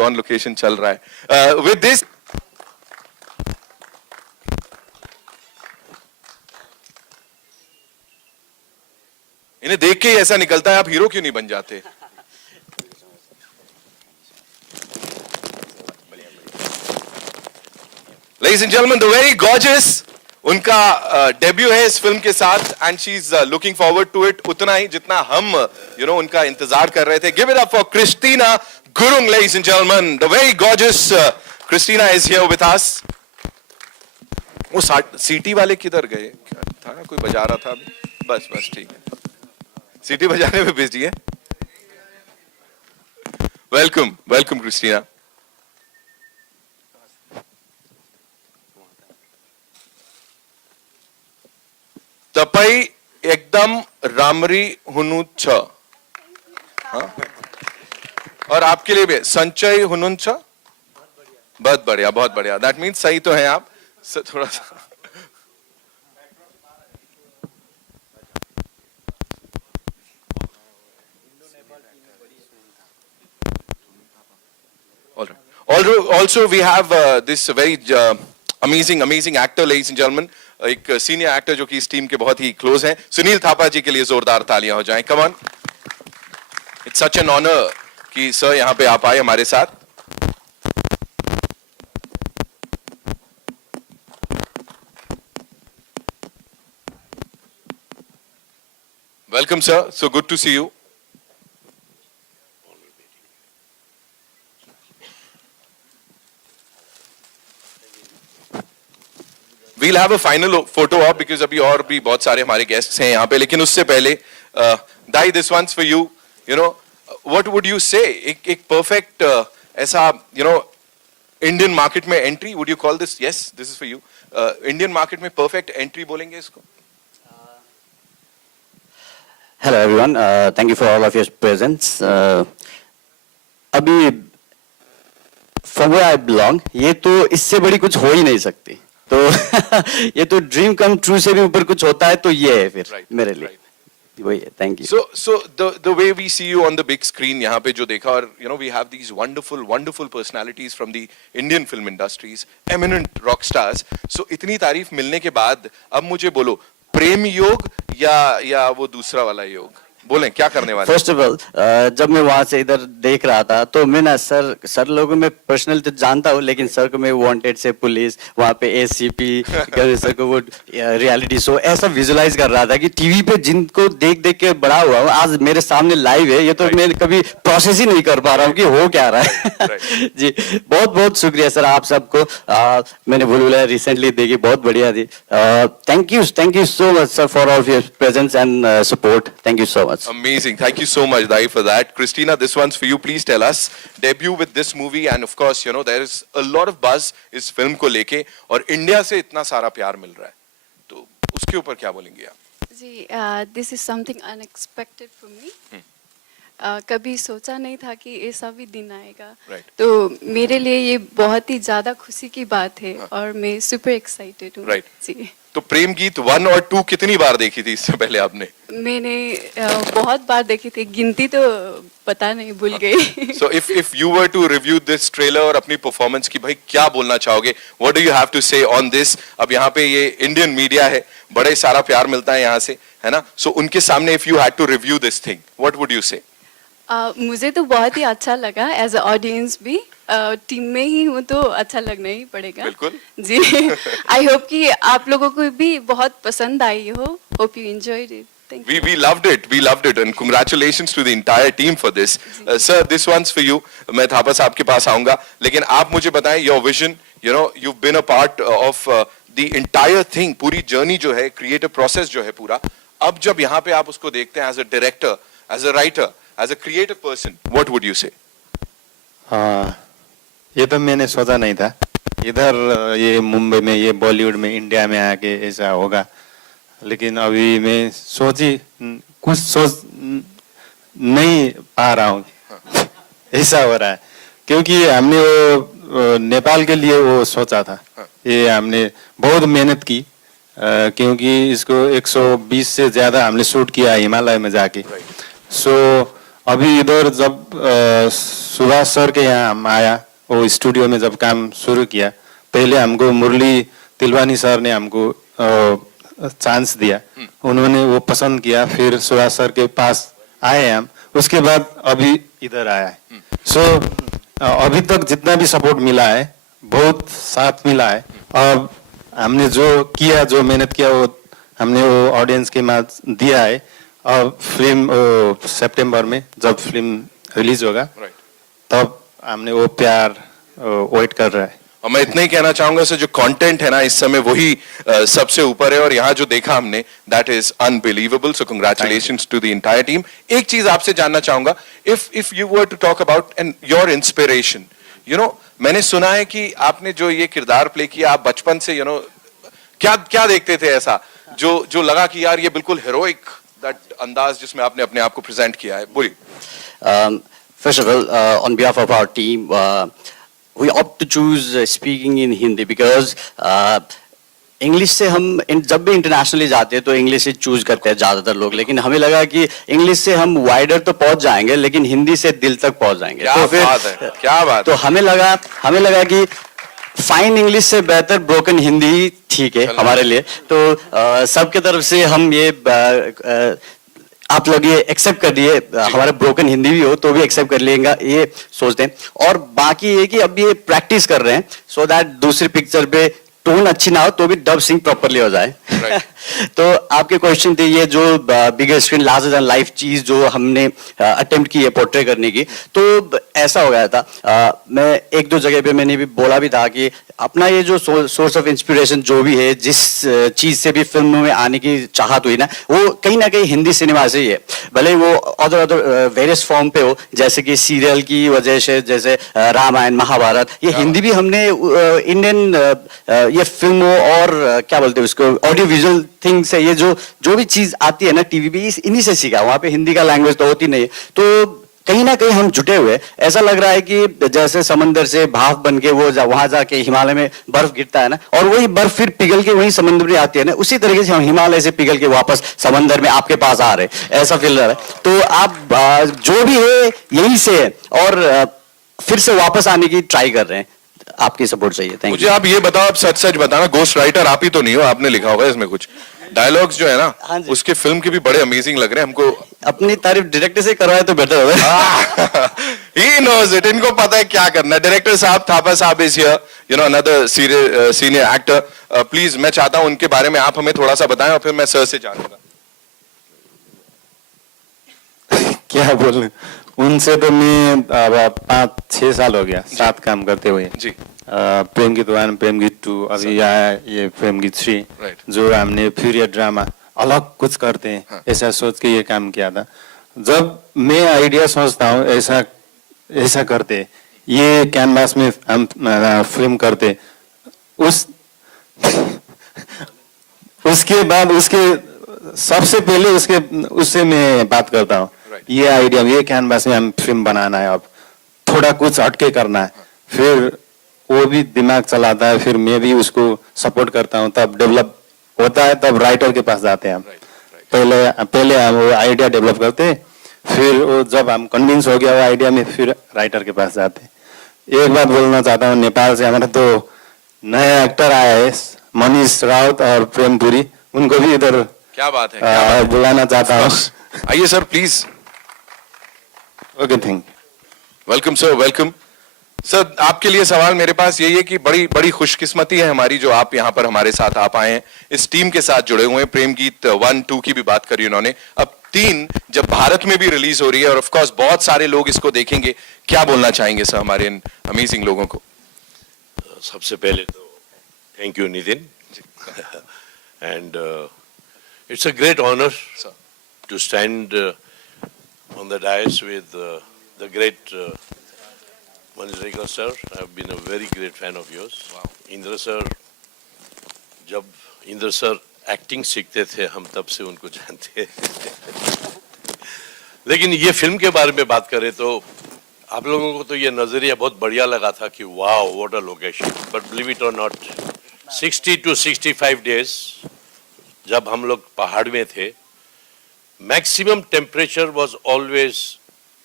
On location चल रहा है विद दिस इन्हें देख के ही ऐसा निकलता है आप हीरो क्यों नहीं बन जाते Ladies and gentlemen, the very gorgeous उनका डेब्यू है इस फिल्म के साथ and she is looking forward to it उतना ही जितना हम उनका इंतजार कर रहे थे. Give it up for Christina Gurung, ladies and gentlemen. The very gorgeous Christina is here with us. वो सीटी वाले किधर गए? था ना कोई बजा रहा था अभी. बस ठीक है, सीटी बजाने में बिजी है. Welcome Christina. तपाई एकदम रामरी हुनु छ. और आपके लिए भी संचय हुनुन छ. बहुत बढ़िया. दैट मीन्स सही तो है आप. थोड़ा सा also we have this very amazing actor, ladies and gentlemen. एक सीनियर एक्टर जो कि इस टीम के बहुत ही क्लोज हैं. सुनील थापा जी के लिए जोरदार तालियां हो जाएं. Come on. It's such an honour कि सर यहां पे आप आए हमारे साथ. Welcome sir. So good to C you. We'll have a final photo op because अभी और भी बहुत सारे हमारे guests हैं यहाँ पे. लेकिन उससे पहले दाई, this one's for you. You know, what would you say? एक perfect ऐसा Indian market में entry. Would you call this? Yes, this is for you. Indian market में perfect entry बोलेंगे इसको. Hello everyone. Thank you for all of your presence. अभी from where I belong, ये तो इससे बड़ी कुछ हो ही नहीं सकती. तो ये तो ड्रीम कम ट्रू से भी ऊपर कुछ होता है तो ये है फिर मेरे लिए. वही है. Thank you. So the way we see you on the big screen यहाँ पे जो देखा, और we have these wonderful personalities from the Indian film industries, eminent rock stars. So इतनी तारीफ मिलने के बाद अब मुझे बोलो, प्रेम योग या वो दूसरा वाला योग? बोलें क्या करने वाले? फर्स्ट ऑफ ऑल जब मैं वहां से इधर देख रहा था तो मैं ना सर लोगों में पर्सनल तो जानता हूँ, लेकिन सर को मैं वांटेड से पुलिस, वहां पे एसीपी, सर को वो रियलिटी शो ऐसा विजुलाइज कर रहा था कि टीवी पे जिनको देख के बड़ा हुआ हूँ, आज मेरे सामने लाइव है. ये तो मैं कभी प्रोसेस ही नहीं कर पा रहा हूँ कि हो क्या रहा है. जी बहुत शुक्रिया सर आप सबको. मैंने भूलभुलैया रिसेंटली देखी, बहुत बढ़िया थी. Thank you so much sir for all your presence and support. Thank you so much. Amazing. Thank you so much, Dai, for that. Christina, this one's for you. Please tell us, debut with this movie, and of course, there is a lot of buzz इस film को लेके, और India से इतना सारा प्यार मिल रहा है, तो उसके ऊपर क्या बोलेंगे आप? जी, this is something unexpected for me. कभी सोचा नहीं था कि ऐसा भी दिन आएगा. तो मेरे लिए ये बहुत ही ज्यादा खुशी की बात है, और मैं सुपर एक्साइटेड हूँ. जी. तो प्रेम गीत 1 और 2 कितनी बार देखी थी इससे पहले आपने? मैंने बहुत बार देखी थी, गिनती तो पता नहीं, भूल गई. So if you were to review this trailer और अपनी परफॉर्मेंस की, भाई क्या बोलना चाहोगे? What do you have to say on this? अब यहाँ पे ये इंडियन मीडिया है, बड़े सारा प्यार मिलता है यहाँ से, है ना? So उनके सामने if you had to review this thing, what would you say? मुझे तो बहुत ही अच्छा लगा एज अ ऑडियंस भी. टीम में ही हूँ तो अच्छा लगना ही पड़ेगा. बिल्कुल. जी. आई होप कि आप लोगों को भी बहुत पसंद आई हो. Hope you enjoyed it. We loved it and congratulations to the entire team for this. Sir, this one's for you. मैं थापा साहब के पास आऊंगा, लेकिन आप मुझे बताएं your vision. You've been a part of the entire thing. पूरी journey जो है, creative process जो है पूरा. अब जब यहाँ पे आप उसको देखते हैं as a director, as a writer, as a creative person, what would you say? ये तो मैंने सोचा नहीं था इधर ये मुंबई में, ये बॉलीवुड में, इंडिया में आके ऐसा होगा. लेकिन अभी मैं कुछ सोच नहीं पा रहा हूँ. ऐसा हो रहा है क्योंकि हमने वो नेपाल के लिए वो सोचा था. ये हमने बहुत मेहनत की क्योंकि इसको 120 से ज्यादा हमने शूट किया हिमालय में जाके. सो अभी इधर जब सुभाष सर के यहाँ हम आया, वो स्टूडियो में जब काम शुरू किया, पहले हमको मुरली तिलवानी सर ने हमको चांस दिया, उन्होंने वो पसंद किया, फिर सुभाष सर के पास आए हम, उसके बाद अभी इधर आया है। सो अभी तक जितना भी सपोर्ट मिला है बहुत साथ मिला है। अब हमने जो किया, जो मेहनत किया, वो हमने वो ऑडियंस के मार्क्स दिया है। अब फिल्म सितंबर में जब फिल्म रिलीज होगा तब हमने वो प्यार वेट कर रहा है। और मैं इतना ही कहना चाहूंगा सर, जो कंटेंट है ना इस समय वही सबसे ऊपर है, और यहाँ जो देखा हमने that is unbelievable. So congratulations to the entire team. एक चीज आपसे जानना चाहूंगा, if you were to talk about and your inspiration, you know, मैंने सुना है कि आपने जो ये किरदार प्ले किया, आप बचपन से यू नो क्या क्या देखते थे ऐसा जो लगा कि यार ये बिल्कुल हेरोइक दैट अंदाज जिसमें आपने अपने आप को प्रेजेंट किया है? बोलिए। First of all, on behalf of our team, we opt to choose speaking in Hindi because English से हम जब भी इंटरनेशनली जाते हैं तो इंग्लिश से चूज करते हैं ज्यादातर लोग, लेकिन हमें लगा कि इंग्लिश से हम वाइडर तो पहुंच जाएंगे लेकिन हिंदी से दिल तक पहुंच जाएंगे। क्या तो फिर बात है, क्या बात तो हमें लगा कि फाइन इंग्लिश से बेहतर ब्रोकन हिंदी ठीक है हमारे लिए। तो सबके तरफ से हम ये आप लोग ये एक्सेप्ट कर दिए, हमारा ब्रोकन हिंदी भी हो तो भी एक्सेप्ट कर लेगा ये सोचते हैं। और बाकी ये कि अब ये प्रैक्टिस कर रहे हैं सो दैट दूसरी पिक्चर पे टोन अच्छी ना हो तो भी डब सिंग प्रॉपरली हो जाए। तो आपके क्वेश्चन थे ये जो बिगर स्क्रीन लार्जर देन लाइफ चीज जो हमने अटेम्प्ट की है पोर्ट्रे करने की, तो ऐसा हो गया था। मैं एक दो जगह पे मैंने भी बोला भी था कि अपना ये जो सोर्स ऑफ इंस्पिरेशन जो भी है, जिस चीज से भी फिल्मों में आने की चाहत हुई ना, वो कहीं ना कहीं हिंदी सिनेमा से ही है। भले वो अदर वेरियस फॉर्म पे हो, जैसे कि सीरियल की वजह से, जैसे रामायण महाभारत, ये हिंदी भी हमने इंडियन ये फिल्मों और क्या बोलते हैं उसको ऑडियो विजुअल थिंग से, ये जो भी चीज आती है ना टीवी पे, इन्हीं से सीखा। वहां पे हिंदी का लैंग्वेज तो होती नहीं है, तो कहीं ना कहीं हम जुटे हुए। ऐसा लग रहा है कि जैसे समंदर से भाप बन के वो वहां जाके हिमालय में बर्फ गिरता है ना, और वही बर्फ फिर पिघल के वही समंदर में आती है ना, उसी तरीके से हम हिमालय से पिघल के वापस समंदर में आपके पास आ रहे, ऐसा फील रहा है। तो आप जो भी है यही से है और फिर से वापस आने की ट्राई कर रहे हैं। आपकी सपोर्ट चाहिए। Thank you. मुझे आप ये बताओ, आप सच सच बताना, गोस्ट राइटर आप ही तो नहीं हो? आपने लिखा होगा इसमें कुछ डायलॉग्स जो है ना, हाँ जी। उसके फिल्म के भी बड़े अमेजिंग लग रहे हैं हमको। अपनी तारीफ डायरेक्टर से करवाए तो बेटर होगा। He knows it, इनको पता है क्या करना है। डायरेक्टर साहब, थापा साहब is here, you know, another senior actor. Please मैं चाहता हूं उनके बारे में आप हमें थोड़ा सा बताएं और फिर मैं सर से जानूंगा। क्या बोलूं, उनसे तो मैं अब 5-6 साल हो गया साथ काम करते हुए जी। प्रेम गीत 1, प्रेम गीत 2, अभी आया ये प्रेम गीत 3, जो हमने पीरियड ड्रामा अलग कुछ करते हैं ऐसा सोच के ये काम किया था। जब मैं आइडिया सोचता हूँ ऐसा करते, ये कैनवास में हम फिल्म करते, उसके बाद उसके सबसे पहले उससे मैं बात करता हूँ, ये आइडिया, ये कैनवास में हम फिल्म बनाना है, अब थोड़ा कुछ हटके करना है, फिर वो भी दिमाग चलाता है, फिर मैं भी उसको सपोर्ट करता हूँ, तब डेवलप होता है, तब राइटर के पास जाते हैं हम। पहले हम वो आइडिया डेवलप करते, फिर वो जब हम कन्विंस हो गया वो आइडिया में, फिर राइटर के पास जाते। एक बात बोलना चाहता हूँ, नेपाल से हमारा तो नया एक्टर आया है मनीष राउत और प्रेम पुरी, उनको भी इधर क्या बात है, बुलाना चाहता हूँ। आइए sir please. Okay, thank you. Welcome sir, welcome sir. आपके लिए सवाल मेरे पास यही है कि बड़ी बड़ी खुशकिस्मती है हमारी जो आप यहाँ पर हमारे साथ आ पाए हैं, इस टीम के साथ जुड़े हुए हैं। प्रेम गीत 1, 2 की भी बात करी उन्होंने, अब 3 जब भारत में भी रिलीज हो रही है और ऑफ कोर्स बहुत सारे लोग इसको देखेंगे, क्या बोलना चाहेंगे सर हमारे इन अमेजिंग लोगों को? सबसे पहले तो thank you Nitin, and it's a great honour to stand on the dais with the great Manish Rekha sir. I have been a very great fan of yours. Wow. Indra sir, जब Indra sir acting सीखते थे हम तब से उनको जानते हैं। लेकिन ये फिल्म के बारे में बात करें तो आप लोगों को तो ये नजरिया बहुत बढ़िया लगा था कि wow what a location, but believe it और नॉट 60 to 65 days जब हम लोग पहाड़ में थे, maximum temperature was always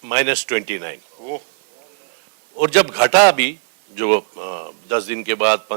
-29। और जब घटा अभी जो 10 दिन के बाद